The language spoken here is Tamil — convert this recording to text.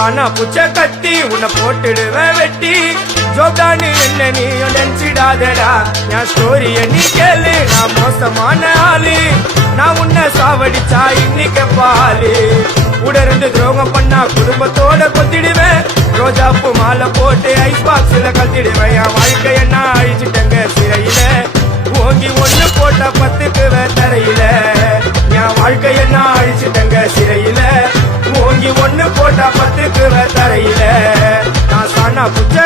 சானா புச்ச கத்தி உன்னை போட்டுடுவேன் வெட்டி ஜோகானு என்ன நீ நினைச்சிடாதடா என் ஸ்டோரிய நீ கேளு நான் மோசமான ஆளு நான் உன்னை சாவடிச்சா இன்னைக்கு பாலு உடருந்து துரோகம் பண்ணா குடும்பத்தோட கொத்திடுவேன் ரோஜாப்பு மாலை போட்டு ஐஸ் பாக்ஸ்ல கத்திடுவேன் என் வாழ்க்கைய நான் அழிச்சிட்டங்க சிறையில ஓங்கி ஒண்ணு போட்ட 10க்கு தரையில என் வாழ்க்கைய நான் அழிச்சிட்டங்க சிறையில ஓங்கி ஒண்ணு போட்ட 10க்கு தரையில நான் சானா புச்ச